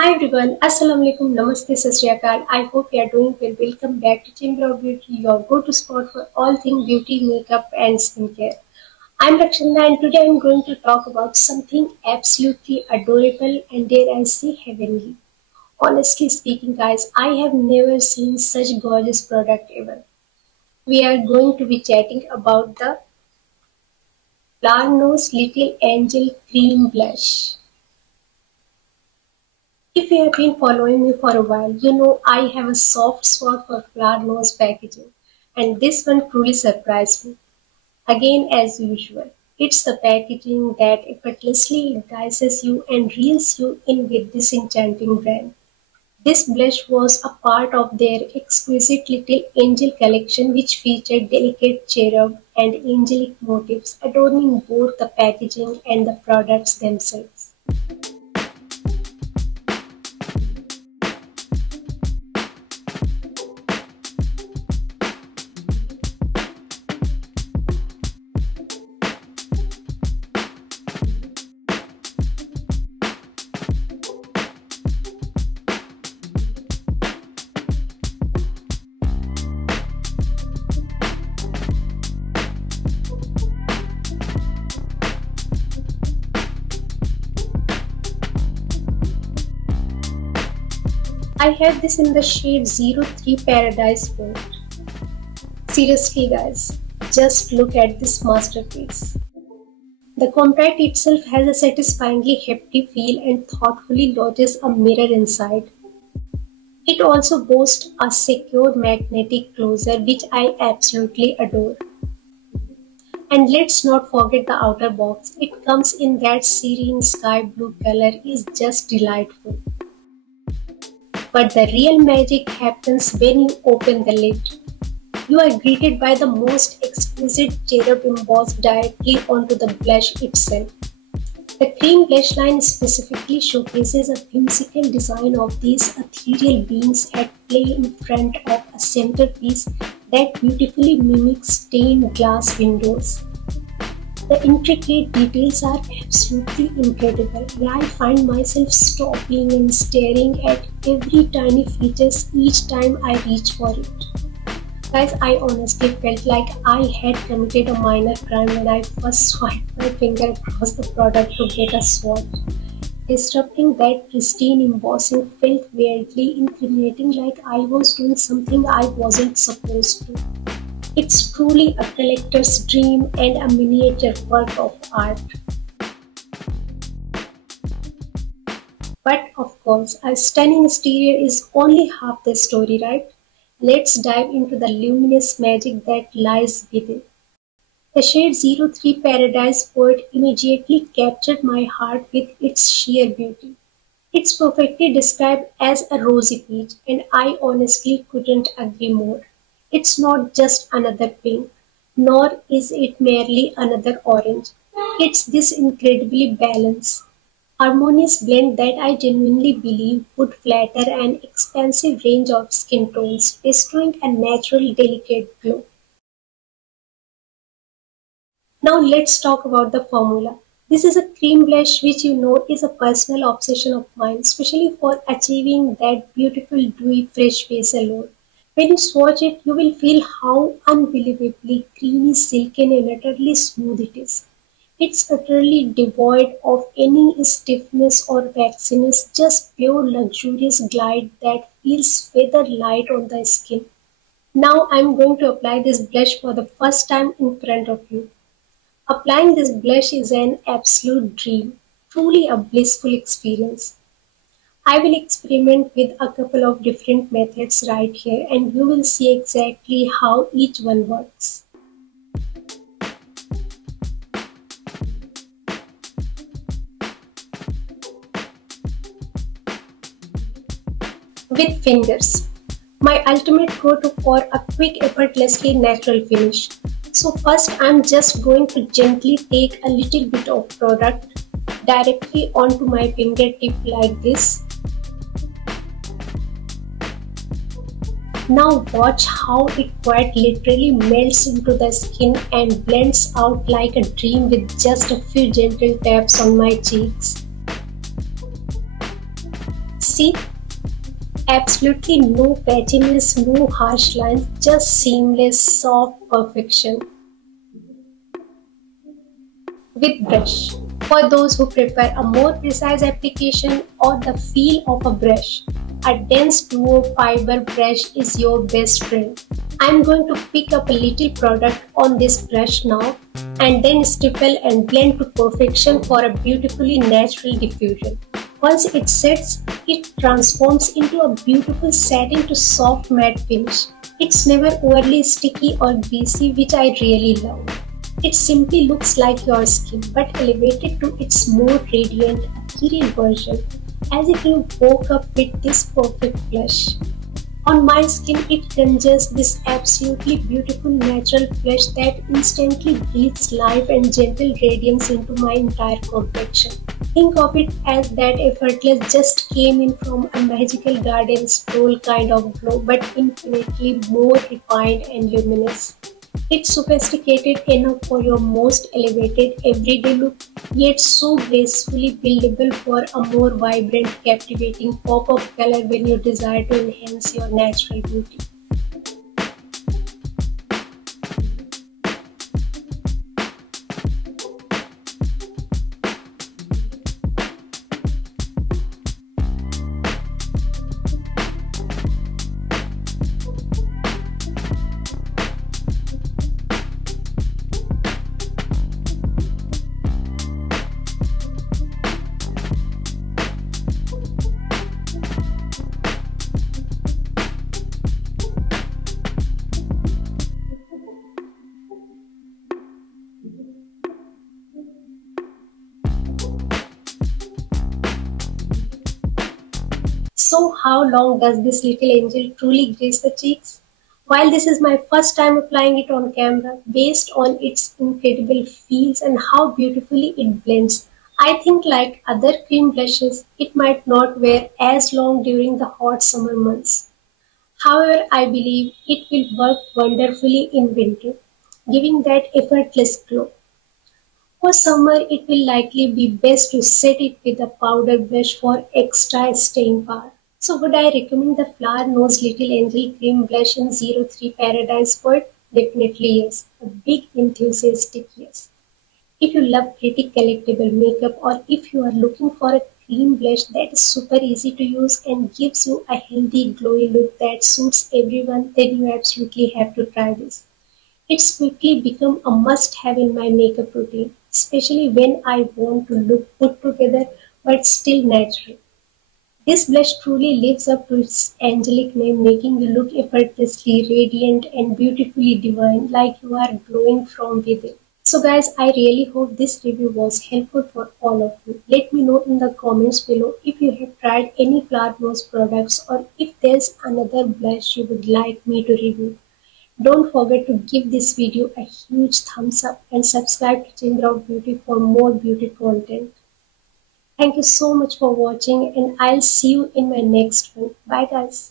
Hi everyone, Assalamu alaikum, Namaste, Sat Shri Akal. I hope you are doing well. Welcome back to Chamber of Beauty, your go-to spot for all things beauty, makeup, and skincare. I'm Rakshanda, and today I'm going to talk about something absolutely adorable and dare I say heavenly. Honestly speaking, guys, I have never seen such gorgeous product ever. We are going to be chatting about the Flower Nose Little Angel Cream Blush. If you have been following me for a while, you know I have a soft spot for flower nose packaging, and this one truly surprised me. Again, as usual, it's the packaging that effortlessly entices you and reels you in with this enchanting brand. This blush was a part of their exquisite little angel collection, which featured delicate cherub and angelic motifs adorning both the packaging and the products themselves. I have this in the shade 03 Paradise Point. Seriously guys, just look at this masterpiece. The compact itself has a satisfyingly hefty feel and thoughtfully lodges a mirror inside. It also boasts a secure magnetic closure which I absolutely adore. And let's not forget the outer box. It comes in that serene sky blue color is just delightful. But the real magic happens when you open the lid. You are greeted by the most exquisite cherub embossed directly onto the blush itself. The cream blush line specifically showcases a whimsical design of these ethereal beings at play in front of a centerpiece that beautifully mimics stained glass windows. The intricate details are absolutely incredible, and I find myself stopping and staring at every tiny features each time I reach for it. Guys, I honestly felt like I had committed a minor crime when I first swiped my finger across the product to get a swatch. Disrupting that pristine embossing felt weirdly incriminating, like I was doing something I wasn't supposed to. It's truly a collector's dream and a miniature work of art. But of course, a stunning exterior is only half the story, right? Let's dive into the luminous magic that lies within. The shade 03 Paradise Poet immediately captured my heart with its sheer beauty. It's perfectly described as a rosy peach, and I honestly couldn't agree more. It's not just another pink, nor is it merely another orange. It's this incredibly balanced, harmonious blend that I genuinely believe would flatter an expansive range of skin tones, restoring a natural, delicate glow. Now let's talk about the formula. This is a cream blush which you know is a personal obsession of mine, especially for achieving that beautiful dewy fresh facial look. When you swatch it, you will feel how unbelievably creamy, silken and utterly smooth it is. It's utterly devoid of any stiffness or waxiness, just pure luxurious glide that feels feather light on the skin. Now I'm going to apply this blush for the first time in front of you. Applying this blush is an absolute dream, truly a blissful experience. I will experiment with a couple of different methods right here and you will see exactly how each one works. With fingers, my ultimate go-to for a quick, effortlessly natural finish. So first I'm just going to gently take a little bit of product directly onto my fingertip like this. Now watch how it quite literally melts into the skin and blends out like a dream with just a few gentle taps on my cheeks. See, absolutely no patchiness, no harsh lines, just seamless, soft perfection. With brush. For those who prefer a more precise application or the feel of a brush, a dense duo fiber brush is your best friend. I'm going to pick up a little product on this brush now and then stipple and blend to perfection for a beautifully natural diffusion. Once it sets, it transforms into a beautiful satin to soft matte finish. It's never overly sticky or greasy, which I really love. It simply looks like your skin, but elevated to its more radiant, ethereal version, as if you woke up with this perfect flush. On my skin, it conjures this absolutely beautiful natural flush that instantly breathes life and gentle radiance into my entire complexion. Think of it as that effortless just came in from a magical garden stroll kind of glow, but infinitely more refined and luminous. It's sophisticated enough for your most elevated everyday look, yet so gracefully buildable for a more vibrant, captivating pop of color when you desire to enhance your natural beauty. So, how long does this little angel truly grace the cheeks? While this is my first time applying it on camera, based on its incredible feels and how beautifully it blends, I think like other cream blushes, it might not wear as long during the hot summer months. However, I believe it will work wonderfully in winter, giving that effortless glow. For summer, it will likely be best to set it with a powder brush for extra staying power. So would I recommend the Flower Nose Little Angel Cream Blush in 03 Paradise World? Definitely yes. A big enthusiastic yes. If you love pretty collectible makeup or if you are looking for a cream blush that is super easy to use and gives you a healthy glowy look that suits everyone, then you absolutely have to try this. It's quickly become a must-have in my makeup routine, especially when I want to look put together but still natural. This blush truly lives up to its angelic name, making you look effortlessly radiant and beautifully divine, like you are glowing from within. So guys, I really hope this review was helpful for all of you. Let me know in the comments below if you have tried any Flower Nose products or if there's another blush you would like me to review. Don't forget to give this video a huge thumbs up and subscribe to Chandra of Beauty for more beauty content. Thank you so much for watching and I'll see you in my next one. Bye guys.